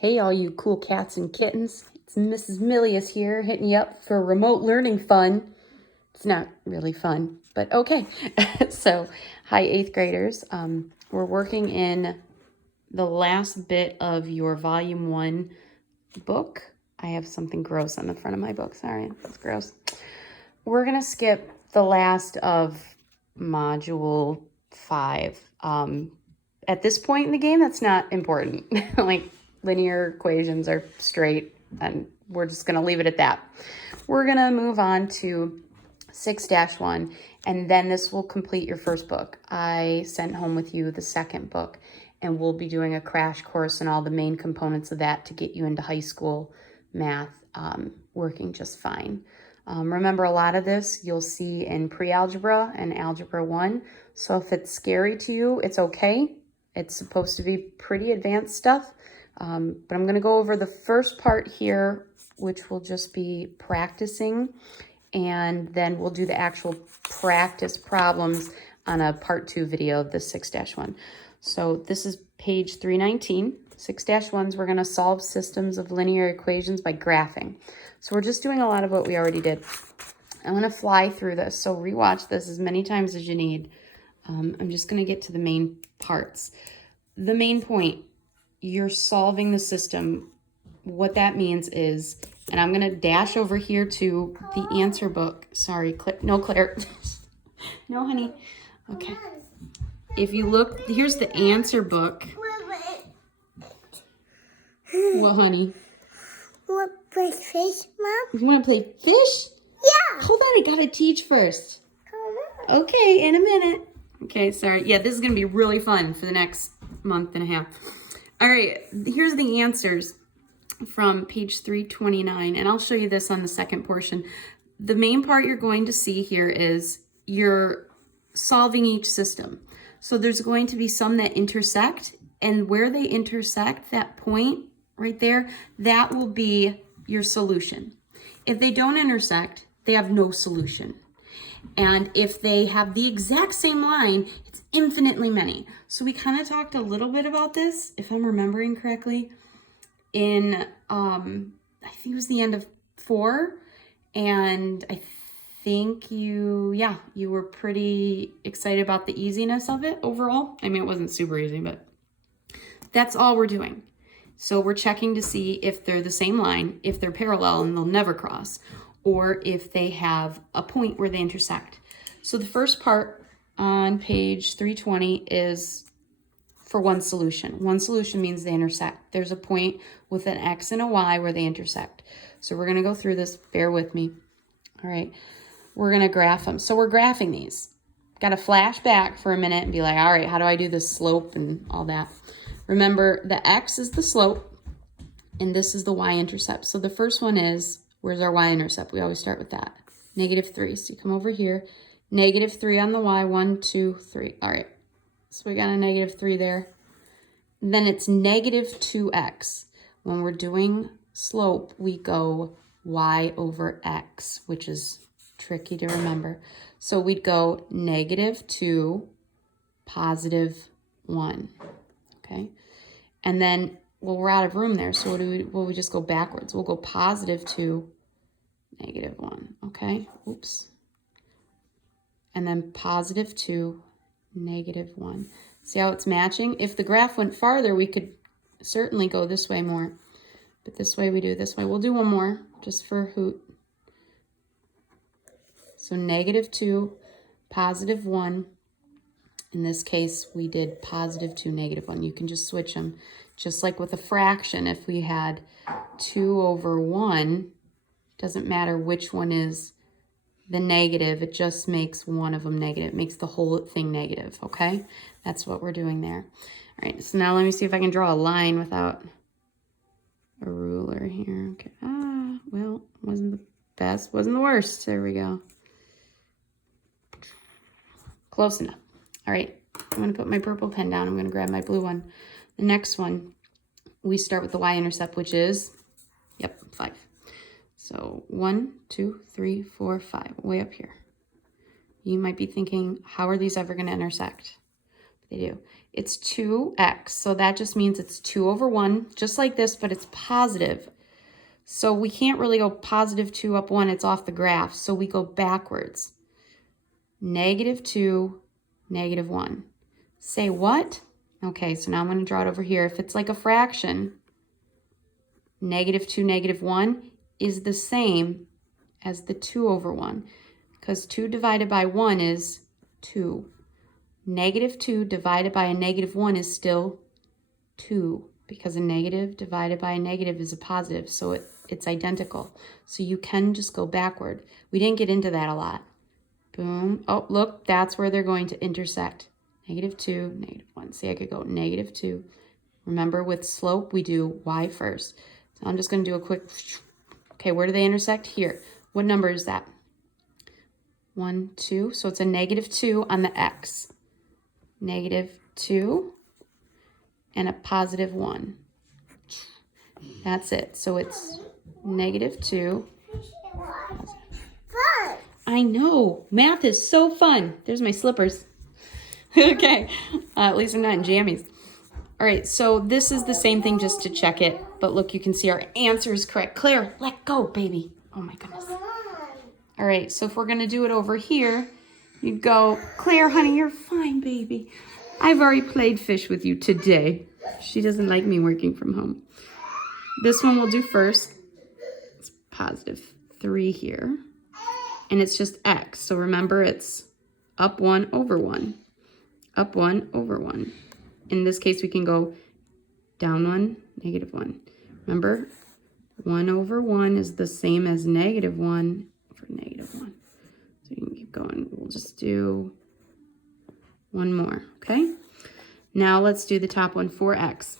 Hey, all you cool cats and kittens. It's Mrs. Milius here, hitting you up for remote learning fun. It's not really fun, but okay. So, hi, 8th graders. We're working in the last bit of your Volume 1 book. I have something gross on the front of my book. Sorry, that's gross. We're going to skip the last of Module 5. At this point in the game, that's not important. Like, linear equations are straight, and we're just going to leave it at that. We're going to move on to 6-1, and then this will complete your first book. I sent home with you the second book, and we'll be doing a crash course and all the main components of that to get you into high school math working just fine. Remember, a lot of this you'll see in pre-algebra and algebra 1. So if it's scary to you, it's okay. It's supposed to be pretty advanced stuff. But I'm going to go over the first part here, which will just be practicing. And then we'll do the actual practice problems on a part 2 video of the 6-1. So this is page 319. 6-1s, we're going to solve systems of linear equations by graphing. So we're just doing a lot of what we already did. I want to fly through this, so rewatch this as many times as you need. I'm just going to get to the main parts. The main point, you're solving the system. What that means is, and I'm going to dash over here to the answer book. Sorry, no, Claire. No, honey. Okay. If you look, here's the answer book. What, honey? You want to play fish, Mom? You want to play fish? Yeah. Hold on, I got to teach first. Come on. Okay, in a minute. Okay, sorry. Yeah, this is going to be really fun for the next month and a half. All right, here's the answers from page 329, and I'll show you this on the second portion. The main part you're going to see here is you're solving each system. So there's going to be some that intersect, and where they intersect, that point right there, that will be your solution. If they don't intersect, they have no solution. And if they have the exact same line, it's infinitely many. So we kind of talked a little bit about this, if I'm remembering correctly, in, I think it was the end of 4. And I think you were pretty excited about the easiness of it overall. I mean, it wasn't super easy, but that's all we're doing. So we're checking to see if they're the same line, if they're parallel and they'll never cross, or if they have a point where they intersect. So the first part on page 320 is for one solution. One solution means they intersect. There's a point with an X and a Y where they intersect. So we're going to go through this. Bear with me. All right. We're going to graph them. So we're graphing these. Got to flash back for a minute and be like, all right, how do I do this slope and all that? Remember, the X is the slope, and this is the Y-intercept. So the first one is, where's our Y-intercept? We always start with that. -3. So you come over here. -3 on the Y. 1, 2, 3. All right. So we got a -3 there. Then it's -2x. When we're doing slope, we go Y over X, which is tricky to remember. So we'd go -2, +1. Okay. And then, well, we're out of room there. So we just go backwards. We'll go +2, -1. Okay. Oops. And then +2, -1. See how it's matching? If the graph went farther, we could certainly go this way more. But this way we do this way. We'll do one more just for a hoot. So -2, +1. In this case, we did +2, -1. You can just switch them. Just like with a fraction, if we had 2 over 1, doesn't matter which one is the negative, it just makes one of them negative. It makes the whole thing negative, okay? That's what we're doing there. All right, so now let me see if I can draw a line without a ruler here. Okay. Well, wasn't the best, wasn't the worst. There we go. Close enough. All right, I'm going to put my purple pen down. I'm going to grab my blue one. The next one, we start with the Y-intercept, which is, 5. So 1, 2, 3, 4, 5, way up here. You might be thinking, how are these ever going to intersect? They do. It's 2x. So that just means it's 2 over 1, just like this, but it's positive. So we can't really go positive 2 up 1. It's off the graph. So we go backwards. -2, -1. Say what? Okay, so now I'm going to draw it over here. If it's like a fraction, -2, -1 is the same as the 2 over 1, because 2 divided by 1 is 2. -2 divided by a -1 is still 2, because a negative divided by a negative is a positive, so it's identical. So you can just go backward. We didn't get into that a lot. Boom. Oh, look, that's where they're going to intersect. -2, -1. See, I could go -2. Remember, with slope, we do y first. So I'm just going to do a quick... Okay, where do they intersect? Here. What number is that? 1, 2. So it's a -2 on the x. -2 and a +1. That's it. So it's -2. Fun. I know. Math is so fun. There's my slippers. Okay. At least I'm not in jammies. All right. So this is the same thing just to check it. But look, you can see our answer is correct. Claire, let go, baby. Oh, my goodness. All right. So if we're going to do it over here, you'd go, Claire, honey, you're fine, baby. I've already played fish with you today. She doesn't like me working from home. This one we'll do first. It's +3 here. And it's just x. So remember, it's up 1 over 1. Up 1 over 1. In this case, we can go down 1, -1. Remember, 1 over 1 is the same as -1 for -1. So you can keep going. We'll just do one more, okay? Now let's do the top one, 4x.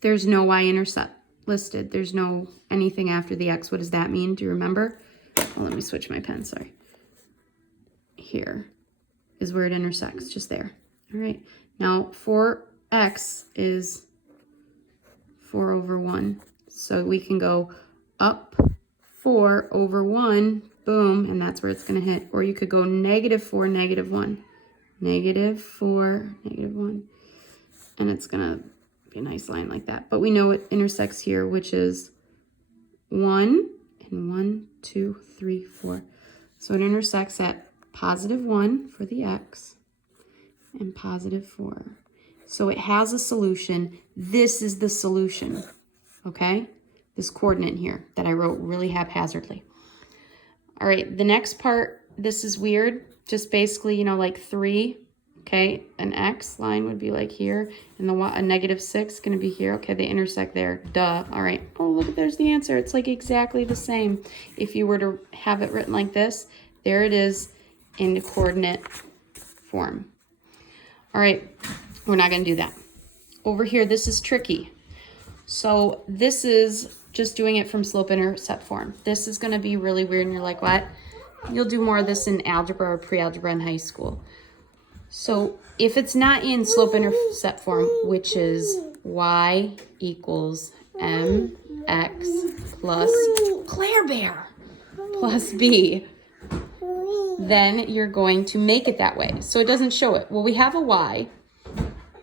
There's no y-intercept listed. There's no anything after the x. What does that mean? Do you remember? Oh, let me switch my pen, sorry. Here is where it intersects, just there. All right, now 4x is 4 over 1. So we can go up 4 over 1, boom, and that's where it's gonna hit. Or you could go -4, -1. -4, -1. And it's gonna be a nice line like that. But we know it intersects here, which is 1, and 1, 2, 3, 4. So it intersects at +1 for the x and +4. So it has a solution. This is the solution, okay? This coordinate here that I wrote really haphazardly. All right, the next part, this is weird. Just basically, you know, like 3, okay? An x line would be like here, and a -6 going to be here. Okay, they intersect there. Duh. All right. Oh, look, there's the answer. It's like exactly the same. If you were to have it written like this, there it is in the coordinate form. All right, we're not going to do that. Over here, this is tricky. So this is just doing it from slope-intercept form. This is going to be really weird, and you're like, what? You'll do more of this in algebra or pre-algebra in high school. So if it's not in slope-intercept form, which is y equals mx plus Claire Bear plus b, then you're going to make it that way. So it doesn't show it. Well, we have a y.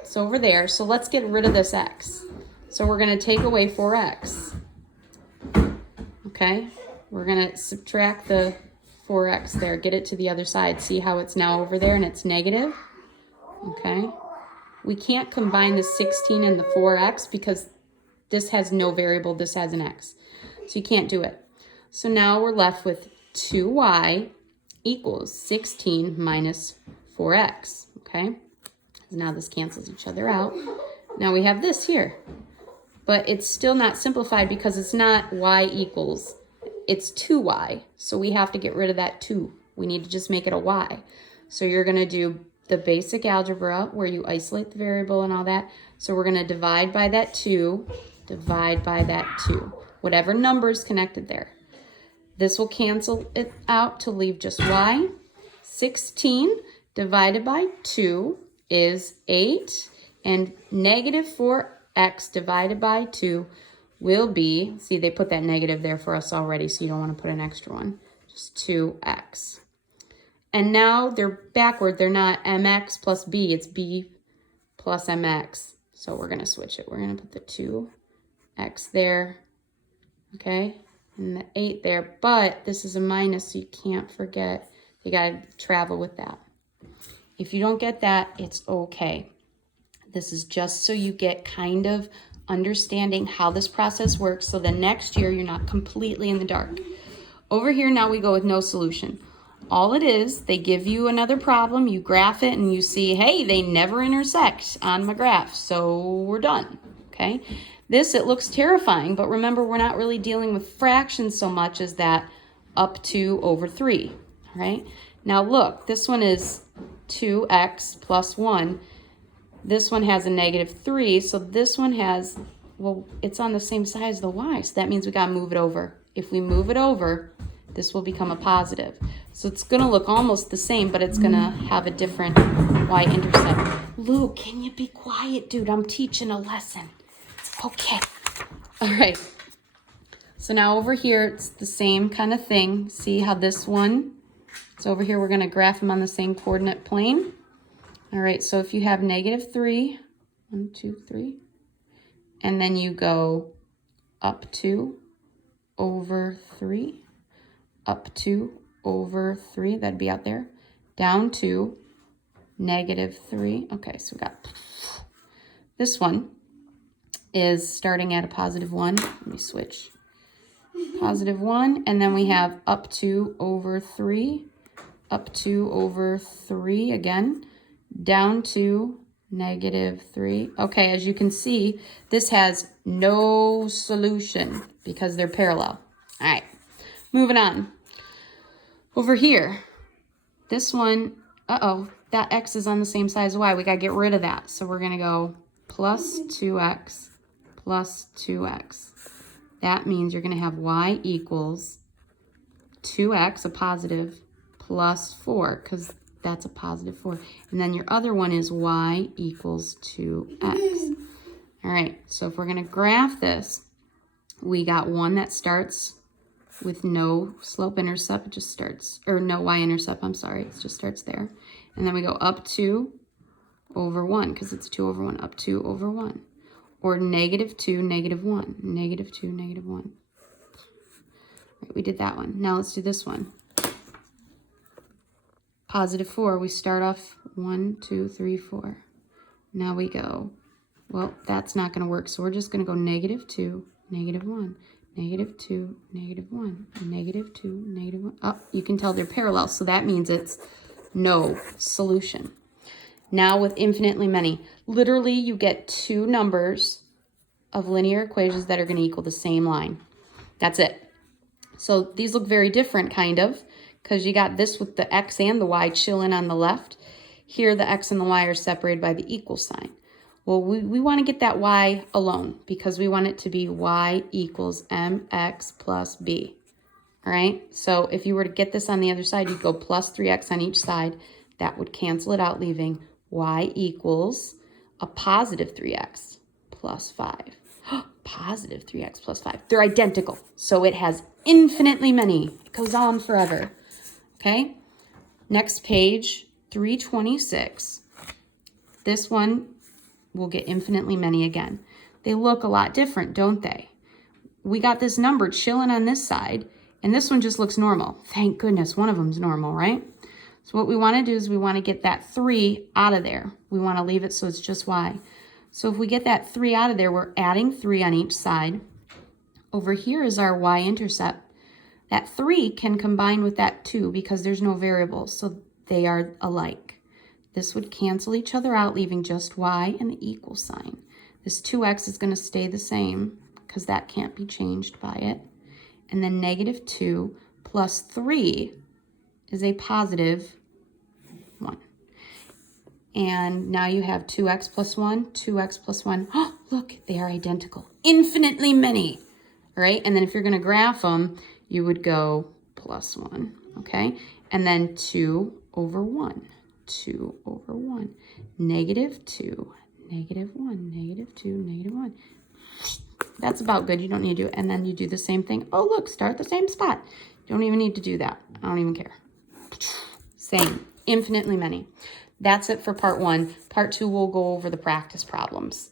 It's over there. So let's get rid of this x. So we're going to take away 4x. Okay? We're going to subtract the 4x there. Get it to the other side. See how it's now over there and it's negative? Okay? We can't combine the 16 and the 4x because this has no variable. This has an x. So you can't do it. So now we're left with 2y equals 16 minus 4x. Okay? So now this cancels each other out. Now we have this here. But it's still not simplified because it's not y equals. It's 2y. So we have to get rid of that 2. We need to just make it a y. So you're going to do the basic algebra where you isolate the variable and all that. So we're going to divide by that 2, divide by that 2. Whatever number is connected there. This will cancel it out to leave just y. 16 divided by 2 is 8. And -4x divided by 2 will be, see, they put that negative there for us already, so you don't want to put an extra one, just 2x. And now they're backward. They're not mx plus b. It's b plus mx. So we're going to switch it. We're going to put the 2x there, okay, and the 8 there. But this is a minus, so you can't forget. You got to travel with that. If you don't get that, it's okay. This is just so you get kind of understanding how this process works, so the next year you're not completely in the dark. Over here now we go with no solution. All it is, they give you another problem, you graph it, and you see, hey, they never intersect on my graph, so we're done, okay? This, it looks terrifying, but remember, we're not really dealing with fractions so much as that up to over 3, all right? Now look, this one is 2x plus 1. This one has a negative 3, so this one has, well, it's on the same side as the y, so that means we got to move it over. If we move it over, this will become a positive. So it's going to look almost the same, but it's going to have a different y-intercept. Luke, can you be quiet, dude? I'm teaching a lesson. Okay. All right. So now over here, it's the same kind of thing. See how this one, so over here, we're going to graph them on the same coordinate plane. All right, so if you have negative 3, 1, 2, 3, and then you go up 2 over 3, up 2 over 3, that'd be out there, down 2, negative 3. Okay, so we got this one is starting at a positive 1. Let me switch. Positive 1, and then we have up 2 over 3, up 2 over 3 again, down to negative 3. Okay, as you can see, this has no solution because they're parallel. All right, moving on. Over here, this one, that x is on the same side as y. We got to get rid of that. So we're going to go plus 2x plus 2x. That means you're going to have y equals 2x, a positive, plus 4, because that's a positive 4. And then your other one is y equals 2x. All right, so if we're going to graph this, we got one that starts with no slope intercept. It just starts, or no y-intercept, I'm sorry. It just starts there. And then we go up 2 over 1, because it's 2 over 1, up 2 over 1. Or negative 2, negative 1, negative 2, negative 1. Right, we did that one. Now let's do this one. Positive 4, we start off 1, 2, 3, 4. Now we go, well, that's not going to work, so we're just going to go negative 2, negative 1, negative 2, negative 1, negative 2, negative 1. Oh, you can tell they're parallel, so that means it's no solution. Now with infinitely many, literally you get two numbers of linear equations that are going to equal the same line. That's it. So these look very different, kind of, because you got this with the x and the y chilling on the left. Here the x and the y are separated by the equal sign. Well, we want to get that y alone because we want it to be y equals mx plus b. All right, so if you were to get this on the other side, you'd go plus 3x on each side. That would cancel it out, leaving y equals a positive 3x plus 5. Positive 3x plus 5. They're identical, so it has infinitely many. It goes on forever. Okay, next page, 326. This one will get infinitely many again. They look a lot different, don't they? We got this number chilling on this side, and this one just looks normal. Thank goodness one of them's normal, right? So what we want to do is we want to get that 3 out of there. We want to leave it so it's just y. So if we get that 3 out of there, we're adding 3 on each side. Over here is our y-intercept. That 3 can combine with that 2 because there's no variables, so they are alike. This would cancel each other out, leaving just y and the equal sign. This 2x is going to stay the same because that can't be changed by it. And then negative 2 plus 3 is a positive 1. And now you have 2x plus 1, 2x plus 1. Oh, look, they are identical. Infinitely many. All right, and then if you're going to graph them, you would go plus 1, okay? And then 2 over 1, 2 over 1, negative 2, negative 1, negative 2, negative 1. That's about good. You don't need to do it. And then you do the same thing. Oh, look, start at the same spot. You don't even need to do that. I don't even care. Same. Infinitely many. that's it for part 1. Part 2, we'll go over the practice problems.